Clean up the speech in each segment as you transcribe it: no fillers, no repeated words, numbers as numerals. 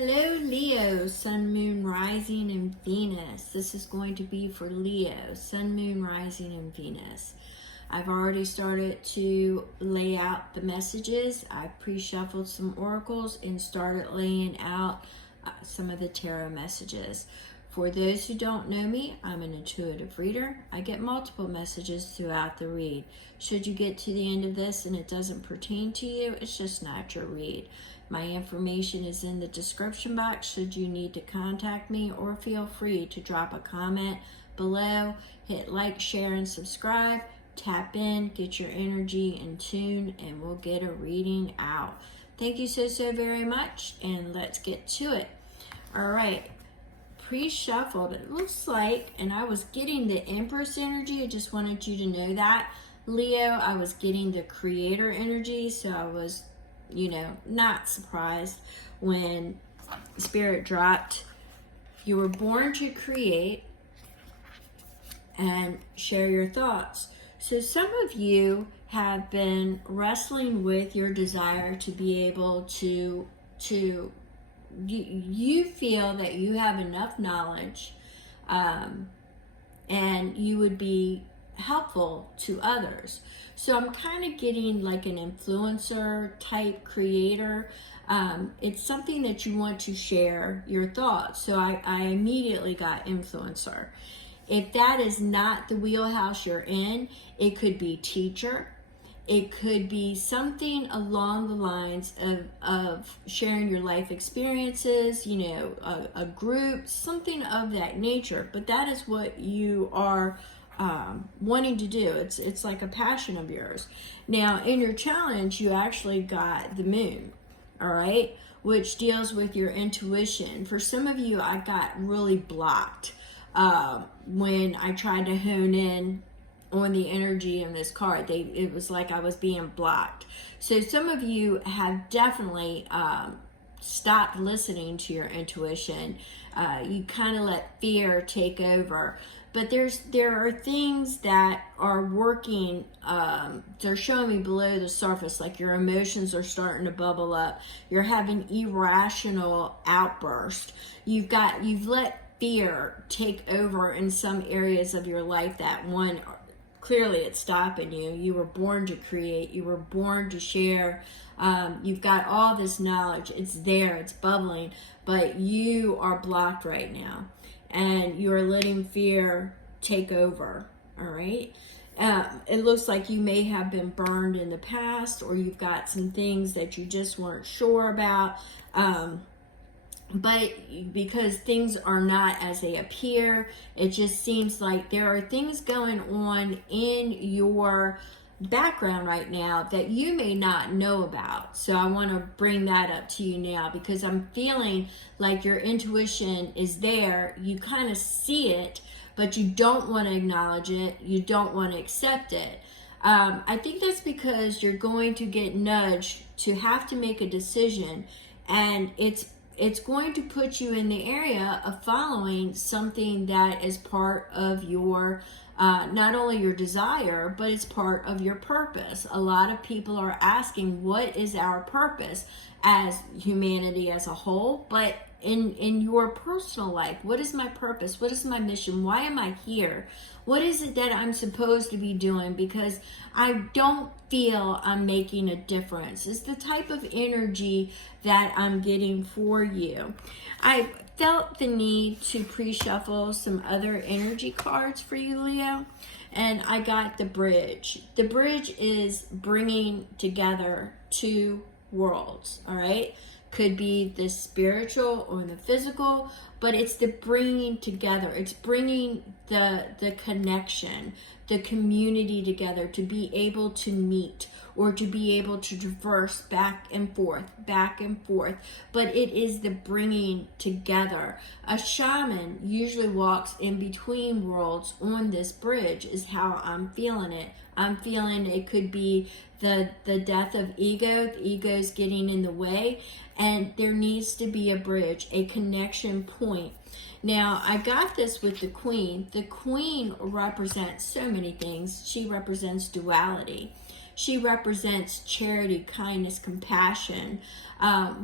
Hello Leo, Sun, Moon, Rising, and Venus. This is going to be for Leo, Sun, Moon, Rising, and Venus. I've already started to lay out the messages. I pre-shuffled some oracles and started laying out some of the tarot messages. For those who don't know me, I'm an intuitive reader. I get multiple messages throughout the read. Should you get to the end of this and it doesn't pertain to you, it's just not your read. My information is in the description box should you need to contact me, or feel free to drop a comment below. Hit like, share, and subscribe. Tap in, get your energy in tune, and we'll get a reading out. Thank you so very much, and let's get to it. All right, pre-shuffled, it looks like, and I was getting the Empress energy. I just wanted you to know that. Leo, I was getting the Creator energy, so I was, not surprised when Spirit dropped. You were born to create and share your thoughts. So some of you have been wrestling with your desire to be able to you feel that you have enough knowledge and you would be helpful to others. So I'm kind of getting like an influencer type creator. It's something that you want to share your thoughts. So I immediately got influencer. If that is not the wheelhouse you're in, it could be teacher. It could be something along the lines of sharing your life experiences, a group, something of that nature. But that is what you are wanting to do. It's like a passion of yours. Now, in your challenge, you actually got the moon, all right, which deals with your intuition. For some of you, I got really blocked when I tried to hone in on the energy in this card. It was like I was being blocked. So some of you have definitely stopped listening to your intuition. You kind of let fear take over. But there are things that are working, they're showing me below the surface, like your emotions are starting to bubble up. You're having irrational outbursts. You've let fear take over in some areas of your life. That one, clearly it's stopping you. You were born to create. You were born to share. You've got all this knowledge. It's there. It's bubbling. But you are blocked right now. And you're letting fear take over. All right. It looks like you may have been burned in the past, or you've got some things that you just weren't sure about. But because things are not as they appear, it just seems like there are things going on in your background right now that you may not know about. So I want to bring that up to you now, because I'm feeling like your intuition is there. You kind of see it, but you don't want to acknowledge it. You don't want to accept it. I think that's because you're going to get nudged to have to make a decision, and it's going to put you in the area of following something that is part of your not only your desire, but it's part of your purpose. A lot of people are asking, what is our purpose as humanity as a whole? But in your personal life, what is my purpose? What is my mission? Why am I here? What is it that I'm supposed to be doing? Because I don't feel I'm making a difference. It's the type of energy that I'm getting for you. I felt the need to pre-shuffle some other energy cards for you, Leo, and I got the bridge. The bridge is bringing together two worlds, all right? Could be the spiritual or the physical, but it's the bringing together. It's bringing the connection, the community together, to be able to meet or to be able to traverse back and forth. But it is the bringing together. A shaman usually walks in between worlds on this bridge, is how I'm feeling it. I'm feeling it could be the death of ego. The ego's getting in the way, and there needs to be a bridge, a connection point. Now, I got this with the Queen. The Queen represents so many things. She represents duality. She represents charity, kindness, compassion,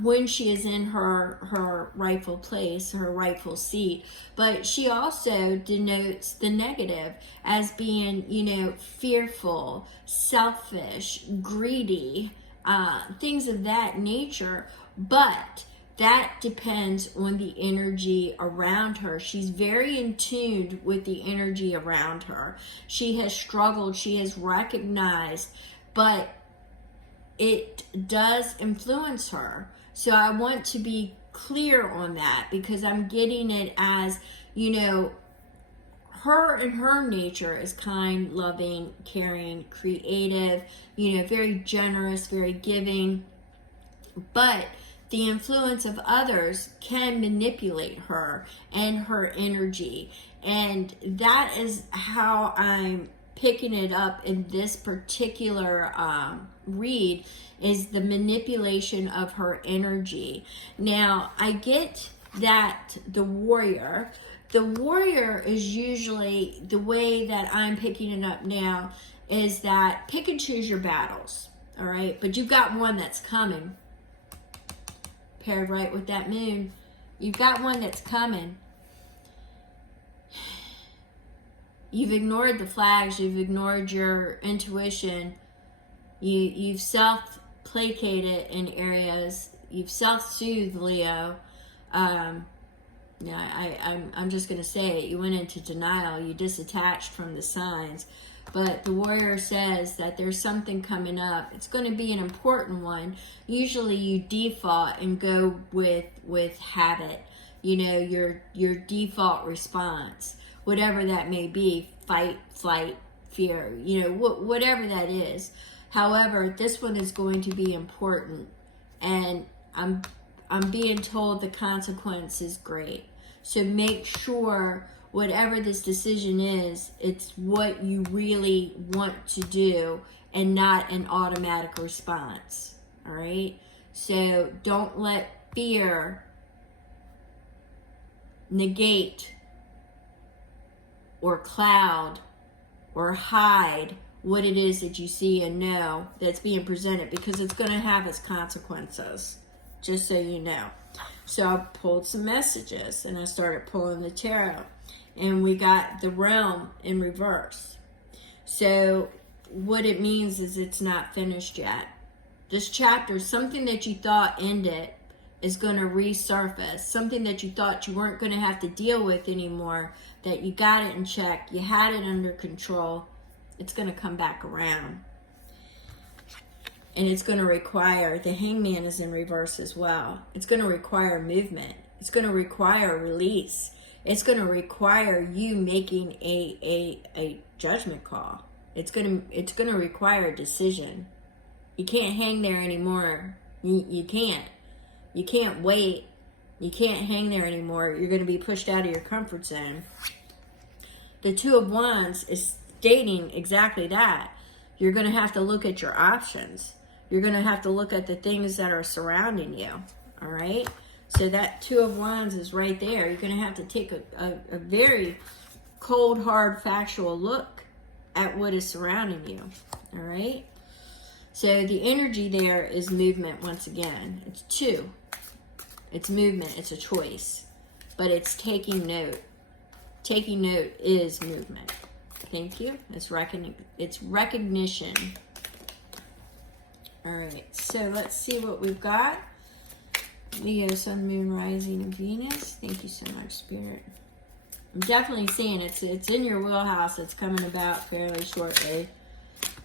when she is in her rightful place, her rightful seat. But she also denotes the negative as being, fearful, selfish, greedy, things of that nature. But that depends on the energy around her. She's very in tune with the energy around her. She has struggled, she has recognized, but it does influence her. So I want to be clear on that, because I'm getting it as, her and her nature is kind, loving, caring, creative, very generous, very giving. But the influence of others can manipulate her and her energy. And that is how I'm picking it up in this particular read, is the manipulation of her energy. Now, I get that the warrior is usually, the way that I'm picking it up now, is that pick and choose your battles, all right? But you've got one that's coming. Paired right with that moon, you've got one that's coming. You've ignored the flags, you've ignored your intuition, you've self-placated in areas, you've self-soothed, Leo. I'm just going to say it, you went into denial, you disattached from the signs. But the warrior says that there's something coming up. It's going to be an important one. Usually you default and go with habit, your default response, whatever that may be, fight, flight, fear, whatever that is. However, this one is going to be important, and I'm being told the consequence is great. So make sure whatever this decision is, it's what you really want to do and not an automatic response. All right? So don't let fear negate or cloud or hide what it is that you see and know that's being presented, because it's going to have its consequences, just so you know. So I pulled some messages and I started pulling the tarot. And we got the realm in reverse. So what it means is it's not finished yet. This chapter, something that you thought ended, is going to resurface. Something that you thought you weren't going to have to deal with anymore, that you got it in check, you had it under control, it's going to come back around. And it's going to require, the Hangman is in reverse as well. It's going to require movement. It's going to require release. It's going to require you making a judgment call. It's going to require a decision. You can't hang there anymore. You can't. You can't wait. You can't hang there anymore. You're going to be pushed out of your comfort zone. The Two of Wands is stating exactly that. You're going to have to look at your options. You're going to have to look at the things that are surrounding you. All right? So that Two of Wands is right there. You're going to have to take a very cold, hard, factual look at what is surrounding you. All right? So the energy there is movement once again. It's two. It's movement. It's a choice. But it's taking note. Taking note is movement. Thank you. It's recognition. All right. So let's see what we've got. Leo, Sun, Moon, Rising, and Venus. Thank you so much, Spirit. I'm definitely seeing it's in your wheelhouse. It's coming about fairly shortly.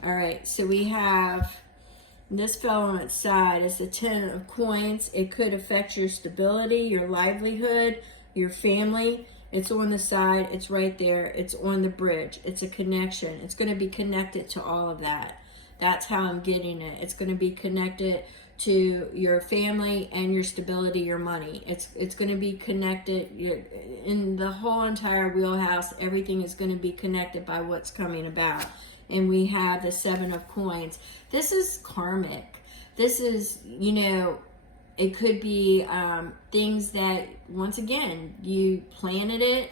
All right, so we have this fell on its side. It's the Ten of Coins. It could affect your stability, your livelihood, your family. It's on the side. It's right there. It's on the bridge. It's a connection. It's going to be connected to all of that. That's how I'm getting it. It's going to be connected to your family and your stability, your money. It's going to be connected in the whole entire wheelhouse. Everything is going to be connected by what's coming about. And we have the Seven of Coins. This is karmic. This is, it could be things that, once again, you planted it.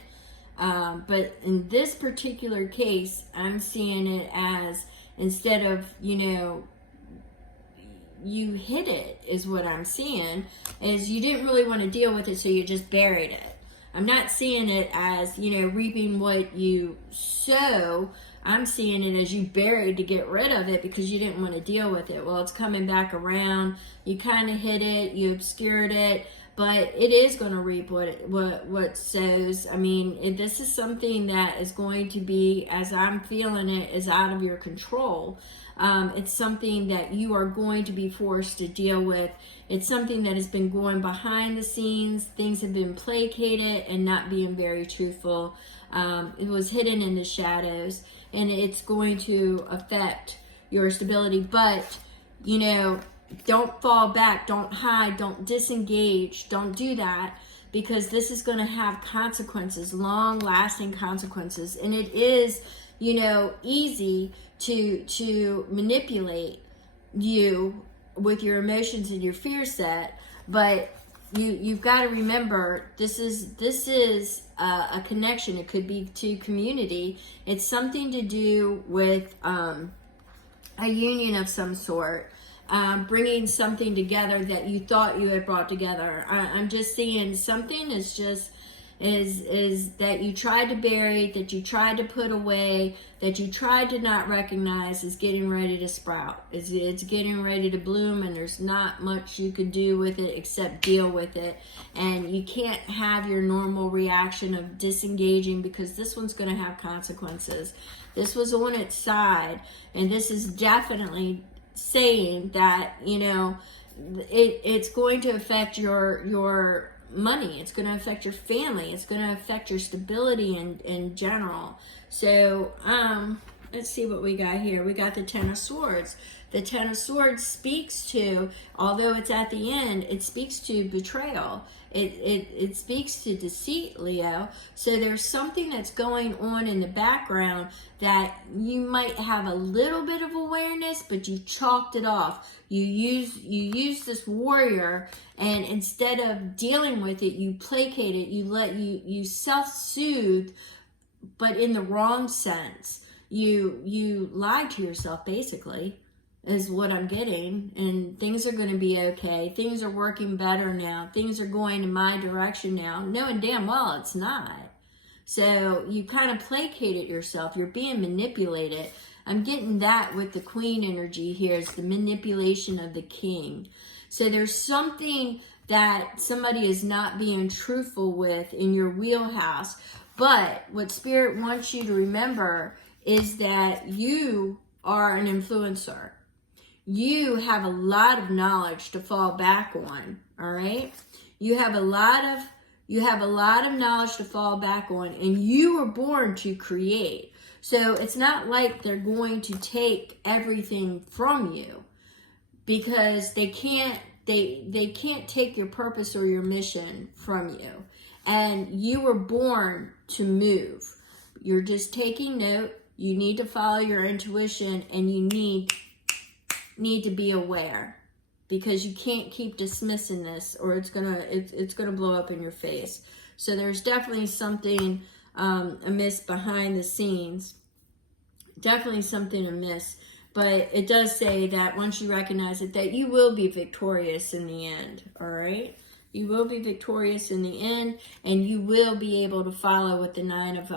But in this particular case, I'm seeing it as instead of, you hid it, is what I'm seeing, is you didn't really want to deal with it, so you just buried it. I'm not seeing it as, reaping what you sow. I'm seeing it as you buried to get rid of it because you didn't want to deal with it. Well, it's coming back around. You kind of hid it, you obscured it, but it is going to reap what sows. I mean, this is something that is going to be, as I'm feeling it, is out of your control. It's something that you are going to be forced to deal with. It's something that has been going behind the scenes. Things have been placated and not being very truthful. It was hidden in the shadows, and it's going to affect your stability. But, don't fall back, don't hide, don't disengage, don't do that, because this is going to have consequences, long-lasting consequences. And it is, easy to manipulate you with your emotions and your fear set, but you've got to remember, this is a connection. It could be to community. It's something to do with a union of some sort, bringing something together that you thought you had brought together. I'm just seeing something is that you tried to bury, that you tried to put away, that you tried to not recognize, is getting ready to sprout. It's getting ready to bloom, and there's not much you can do with it except deal with it. And you can't have your normal reaction of disengaging, because this one's going to have consequences. This was on its side, and this is definitely saying that, it's going to affect your money. It's going to affect your family. It's going to affect your stability in general. So let's see what we got here. We got the Ten of Swords. The Ten of Swords speaks to, although it's at the end, it speaks to betrayal. It speaks to deceit, Leo. So there's something that's going on in the background that you might have a little bit of awareness, but you chalked it off. You use this warrior, and instead of dealing with it, you placate it. You self-soothe, but in the wrong sense. You lied to yourself, basically, is what I'm getting. And things are going to be okay. Things are working better now. Things are going in my direction now, knowing damn well it's not. So you kind of placated yourself. You're being manipulated. I'm getting that with the Queen energy here. It's the manipulation of the King. So there's something that somebody is not being truthful with in your wheelhouse. But what Spirit wants you to remember is that you are an influencer. You have a lot of knowledge to fall back on, all right? You have a lot of knowledge to fall back on, and you were born to create. So it's not like they're going to take everything from you, because they can't take your purpose or your mission from you. And you were born to move. You're just taking note. You need to follow your intuition, and you need to be aware, because you can't keep dismissing this, or it's gonna blow up in your face. So there's definitely something amiss behind the scenes. Definitely something amiss. But it does say that once you recognize it, that you will be victorious in the end. All right? You will be victorious in the end, and you will be able to follow with the Nine of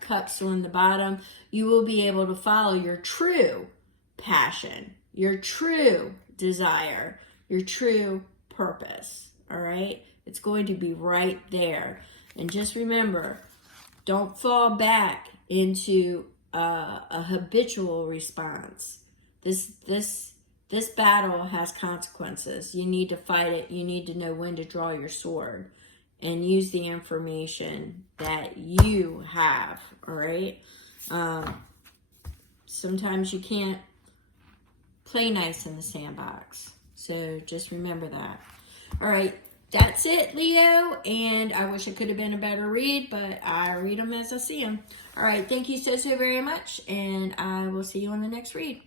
Cups on the bottom. You will be able to follow your true passion, your true desire, your true purpose. All right? It's going to be right there. And just remember, don't fall back into a habitual response. This battle has consequences. You need to fight it. You need to know when to draw your sword and use the information that you have. All right? Sometimes you can't play nice in the sandbox. So just remember that. All right. That's it, Leo. And I wish it could have been a better read, but I read them as I see them. All right. Thank you so very much. And I will see you on the next read.